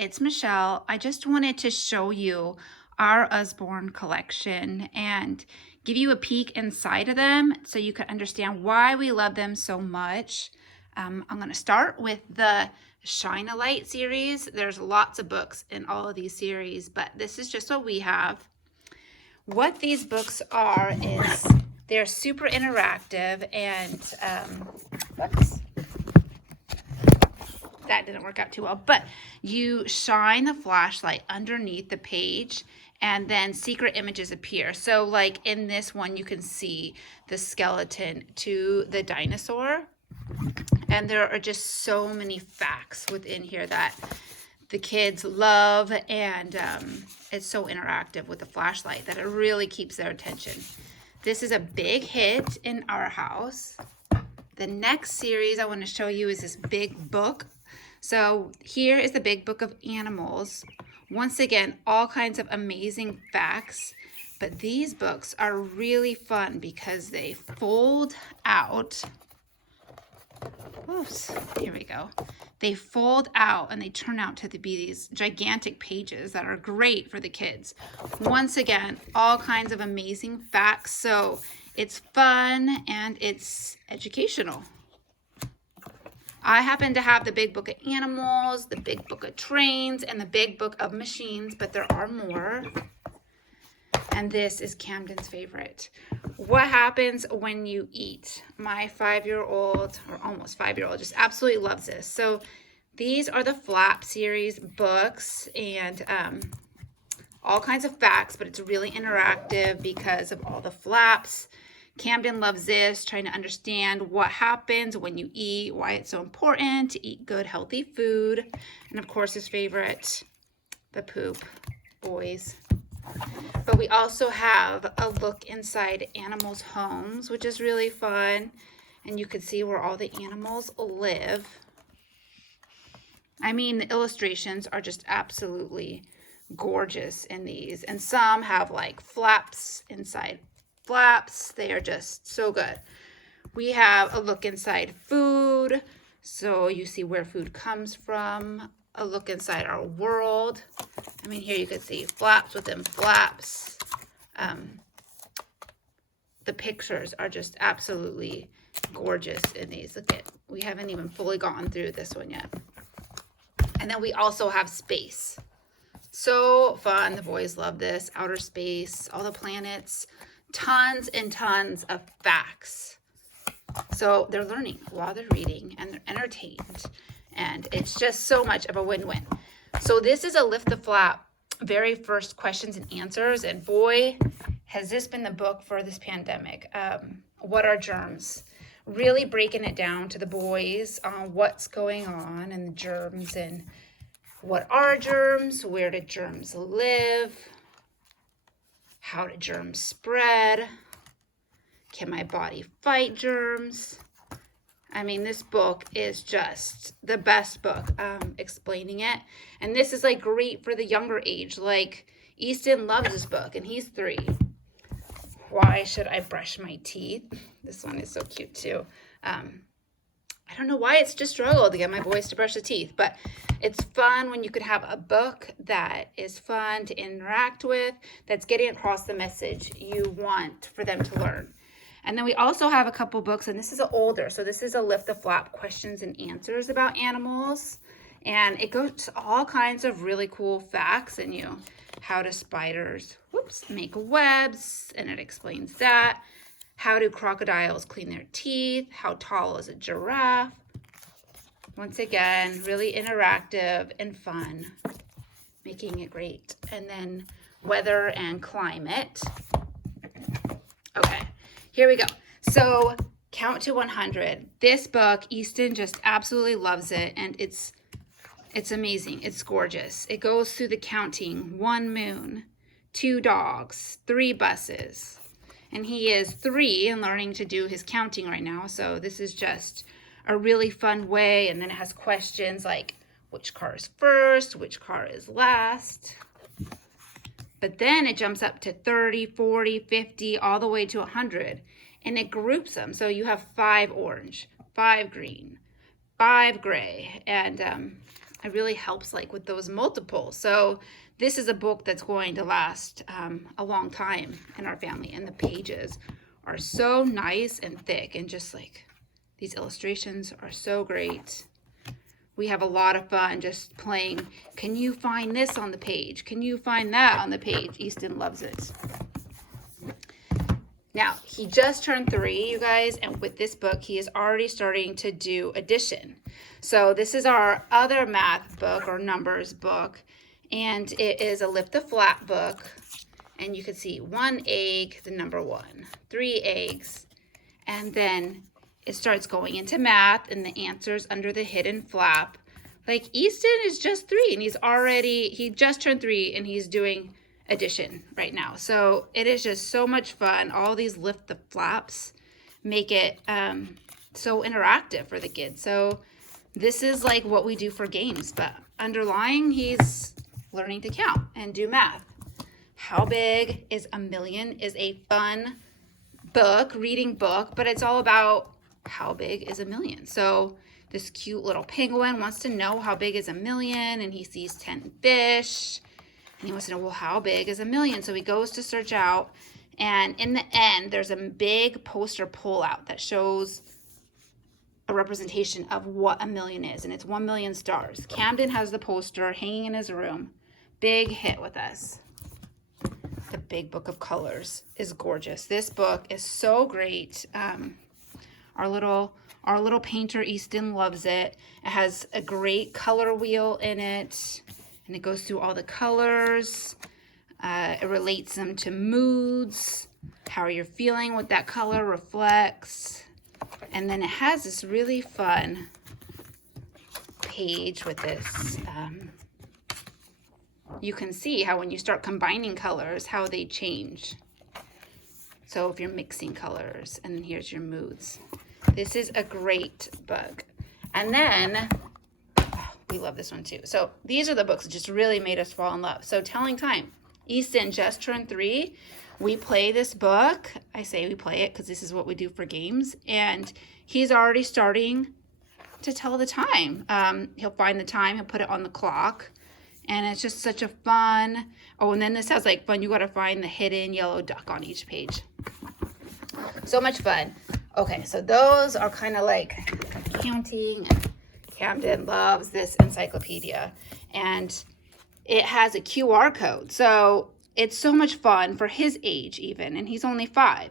it's Michelle. I just wanted to show you our Usborne collection and give you a peek inside of them so you can understand why we love them so much. I'm going to start with the Shine a Light series. There's lots of books in all of these series, but this is just what we have. What these books are is they're super interactive and that didn't work out too well, but you shine the flashlight underneath the page and then secret images appear. So like in this one, you can see the skeleton to the dinosaur. And there are just so many facts within here that the kids love, and it's so interactive with the flashlight that it really keeps their attention. This is a big hit in our house. The next series I want to show you is this big book. So here is the big book of animals. Once again, all kinds of amazing facts, but these books are really fun because they fold out. Oops, here we go. They fold out and they turn out to be these gigantic pages that are great for the kids. Once again, all kinds of amazing facts. So it's fun and it's educational. I happen to have the big book of animals, the big book of trains, and the big book of machines, but there are more. And this is Camden's favorite. What happens when you eat? My 5-year-old, or almost 5-year-old, just absolutely loves this. So these are the Flap series books, and all kinds of facts, but it's really interactive because of all the flaps. Camden loves this, trying to understand what happens when you eat, why it's so important to eat good, healthy food. And of course, his favorite, the poop boys. But we also have a look inside animals' homes, which is really fun. And you can see where all the animals live. I mean, the illustrations are just absolutely gorgeous in these. And some have like flaps inside flaps. They are just so good. We have a look inside food, so you see where food comes from. A look inside our world. I mean, here you can see flaps within flaps. The pictures are just absolutely gorgeous in these. Look at, we haven't even fully gone through this one yet. And then we also have space. So fun. The boys love this. Outer space, all the planets, tons and tons of facts. So they're learning while they're reading and they're entertained. And it's just so much of a win-win. So this is a Lift the Flap, very first questions and answers. And boy, has this been the book for this pandemic. What are germs? Really breaking it down to the boys on what's going on and the germs and what are germs, where do germs live, how do germs spread, can my body fight germs? I mean, this book is just the best book explaining it. And this is like great for the younger age. Like Easton loves this book and he's 3. Why should I brush my teeth? This one is so cute too. I don't know why it's just struggled to get my boys to brush their teeth, but it's fun when you could have a book that is fun to interact with, that's getting across the message you want for them to learn. And then we also have a couple books, and this is older. So this is a Lift the Flap questions and answers about animals. And it goes to all kinds of really cool facts and how do spiders, make webs, and it explains that. How do crocodiles clean their teeth? How tall is a giraffe? Once again, really interactive and fun, making it great. And then weather and climate. Okay, here we go. So count to 100. This book, Easton just absolutely loves it, and it's amazing. It's gorgeous. It goes through the counting: 1 moon, 2 dogs, 3 buses. And he is 3 and learning to do his counting right now. So this is just a really fun way. And then it has questions like which car is first, which car is last. But then it jumps up to 30, 40, 50, all the way to 100. And it groups them. So you have 5 orange, 5 green, 5 gray, and it really helps like with those multiples. So this is a book that's going to last a long time in our family, and the pages are so nice and thick, and just like these illustrations are so great. We have a lot of fun just playing, can you find this on the page? Can you find that on the page? Easton loves it. Now, he just turned 3, you guys, and with this book, he is already starting to do addition. So this is our other math book or numbers book, and it is a lift the flat book, and you can see 1 egg, the number 1, 3 eggs, and then it starts going into math and the answers under the hidden flap. Like Easton is just 3, and he just turned 3, and he's doing addition right now. So it is just so much fun. All these lift the flaps make it so interactive for the kids. So this is like what we do for games, but underlying, he's learning to count and do math. How Big is a Million is a fun book, reading book, but it's all about how big is a million. So this cute little penguin wants to know how big is a million, and he sees 10 fish, and he wants to know, well, how big is a million? So he goes to search out, and in the end, there's a big poster pullout that shows a representation of what a million is, and it's 1 million stars. Camden has the poster hanging in his room. Big hit with us. The Big Book of Colors is gorgeous. This book is so great. Our little painter Easton loves it. It has a great color wheel in it, and it goes through all the colors. It relates them to moods, how you're feeling, what that color reflects. And then it has this really fun page with this. You can see how when you start combining colors, how they change. So if you're mixing colors, and then here's your moods. This is a great book. And then, we love this one too. So these are the books that just really made us fall in love. So Telling Time. Easton just turned 3. We play this book. I say we play it because this is what we do for games. And he's already starting to tell the time. He'll find the time. He'll put it on the clock. And it's just such a fun. Oh, and then this has like fun. You got to find the hidden yellow duck on each page. So much fun. Okay, so those are kind of like counting. Camden loves this encyclopedia, and it has a QR code. So it's so much fun for his age even, and he's only 5.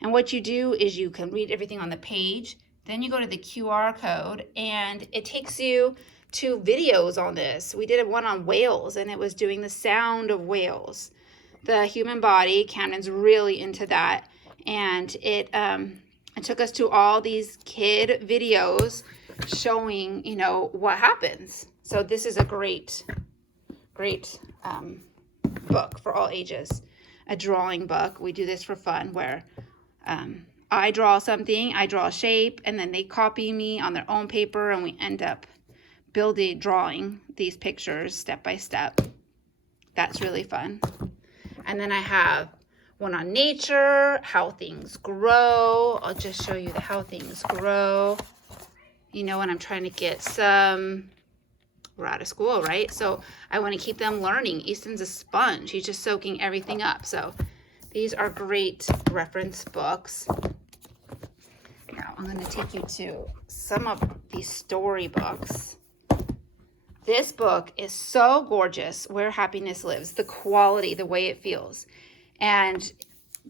And what you do is you can read everything on the page. Then you go to the QR code, and it takes you to videos on this. We did one on whales, and it was doing the sound of whales. The human body, Camden's really into that. And it took us to all these kid videos showing, what happens. So this is a great book for all ages. A drawing book. We do this for fun where I draw something, I draw a shape, and then they copy me on their own paper, and we end up drawing these pictures step by step. That's really fun. And then I have one on nature, how things grow. I'll just show you how things grow. When I'm trying to get we're out of school, right? So I want to keep them learning. Easton's a sponge. He's just soaking everything up. So these are great reference books. Now I'm going to take you to some of these story books. This book is so gorgeous, Where Happiness Lives, the quality, the way it feels. And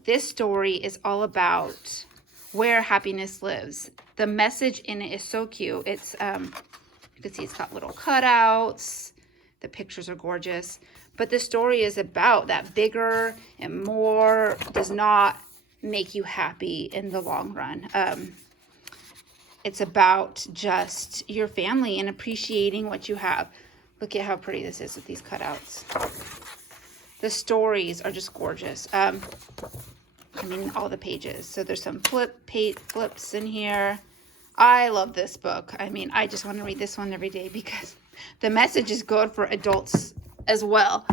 this story is all about where happiness lives. The message in it is so cute. It's you can see it's got little cutouts. The pictures are gorgeous. But the story is about that bigger and more does not make you happy in the long run. It's about just your family and appreciating what you have. Look at how pretty this is with these cutouts. The stories are just gorgeous. All the pages. So there's some flips in here. I love this book. I just want to read this one every day because the message is good for adults as well.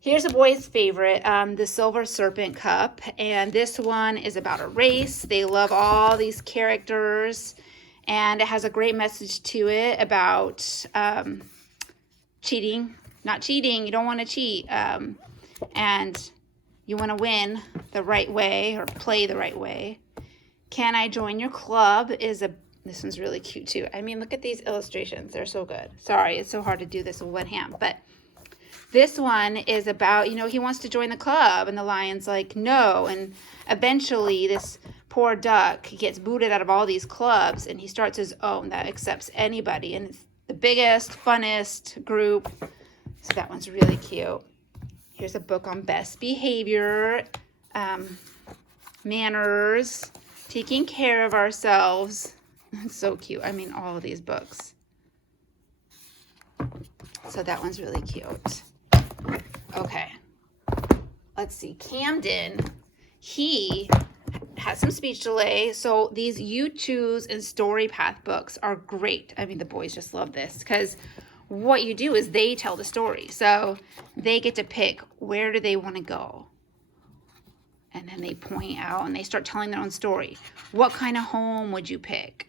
Here's a boy's favorite, the Silver Serpent Cup. And this one is about a race. They love all these characters. And it has a great message to it about cheating. Not cheating, you don't want to cheat. And you want to win the right way or play the right way. Can I Join Your Club this one's really cute too. I mean, look at these illustrations. They're so good. Sorry, it's so hard to do this with one hand. But this one is about, he wants to join the club. And the lion's like, no. And eventually this poor duck gets booted out of all these clubs. And he starts his own that accepts anybody. And it's the biggest, funnest group. So that one's really cute. Here's a book on best behavior, manners, taking care of ourselves. It's so cute. I mean, all of these books. So that one's really cute. Okay. Let's see. Camden, he has some speech delay. So these You Choose and Story Path books are great. I mean, the boys just love this because what you do is they tell the story. So they get to pick where do they want to go. And then they point out and they start telling their own story. What kind of home would you pick?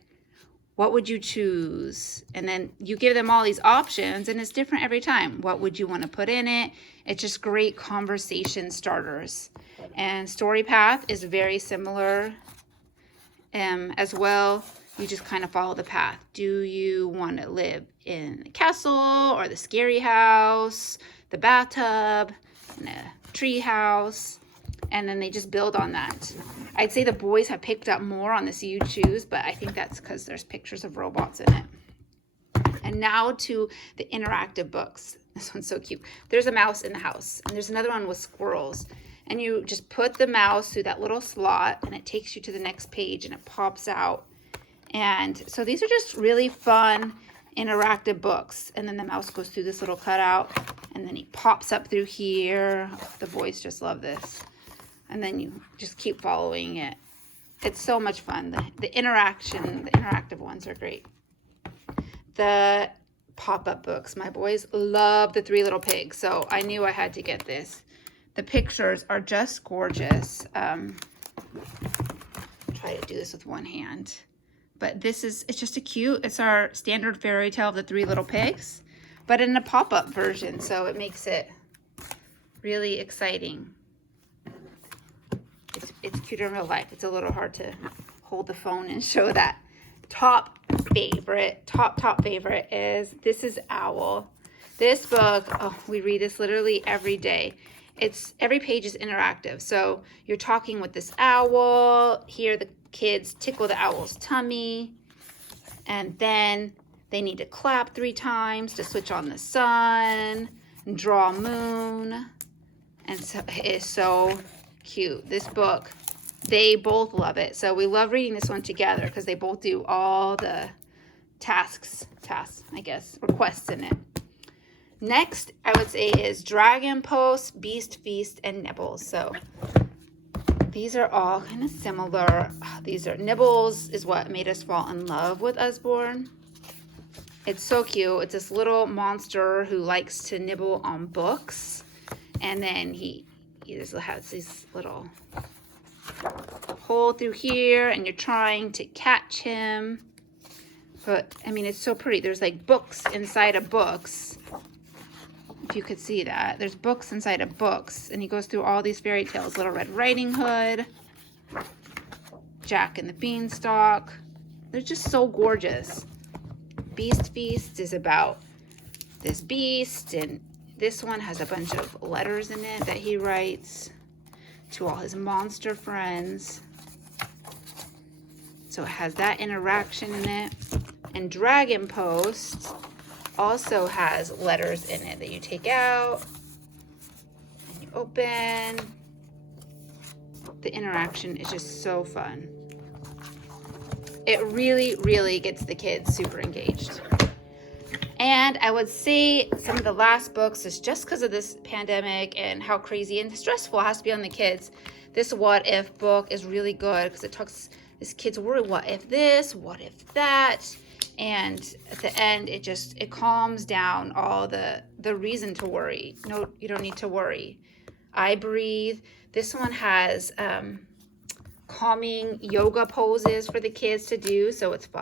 What would you choose? And then you give them all these options and it's different every time. What would you want to put in it? It's just great conversation starters. And Story Path is very similar as well. You just kind of follow the path. Do you want to live in the castle or the scary house, the bathtub, and a tree house? And then they just build on that. I'd say the boys have picked up more on this You Choose, but I think that's because there's pictures of robots in it. And now to the interactive books. This one's so cute. There's a mouse in the house, and there's another one with squirrels. And you just put the mouse through that little slot, and it takes you to the next page, and it pops out. And so these are just really fun, interactive books. And then the mouse goes through this little cutout, and then he pops up through here. The boys just love this. And then you just keep following it. It's so much fun. The interactive ones are great. The pop-up books. My boys love the Three Little Pigs, so I knew I had to get this. The pictures are just gorgeous. Try to do this with one hand. But it's just it's our standard fairy tale of the Three Little Pigs, but in a pop-up version, so it makes it really exciting. It's cute in real life. It's a little hard to hold the phone and show that. Top favorite is This Is Owl. This book, we read this literally every day. Every page is interactive. So you're talking with this owl. Here the kids tickle the owl's tummy. And then they need to clap 3 times to switch on the sun and draw a moon. And so it is so cute. This book, they both love it. So we love reading this one together because they both do all the tasks, I guess, requests in it. Next, I would say is Dragon Post, Beast Feast, and Nibbles. So these are all kind of similar. Nibbles is what made us fall in love with Usborne. It's so cute. It's this little monster who likes to nibble on books. And then he just has this little hole through here, and you're trying to catch him. But, I mean, it's so pretty. There's like books inside of books. If you could see that. There's books inside of books. And he goes through all these fairy tales. Little Red Riding Hood. Jack and the Beanstalk. They're just so gorgeous. Beast Feast is about this beast, and this one has a bunch of letters in it that he writes to all his monster friends. So it has that interaction in it. And Dragon Post also has letters in it that you take out and you open. The interaction is just so fun. It really, really gets the kids super engaged. And I would say some of the last books is just because of this pandemic and how crazy and stressful it has to be on the kids. This What If book is really good because it talks, this kid's worry, what if this, what if that? And at the end, it calms down all the reason to worry. No, you don't need to worry. I Breathe. This one has calming yoga poses for the kids to do, so it's fun.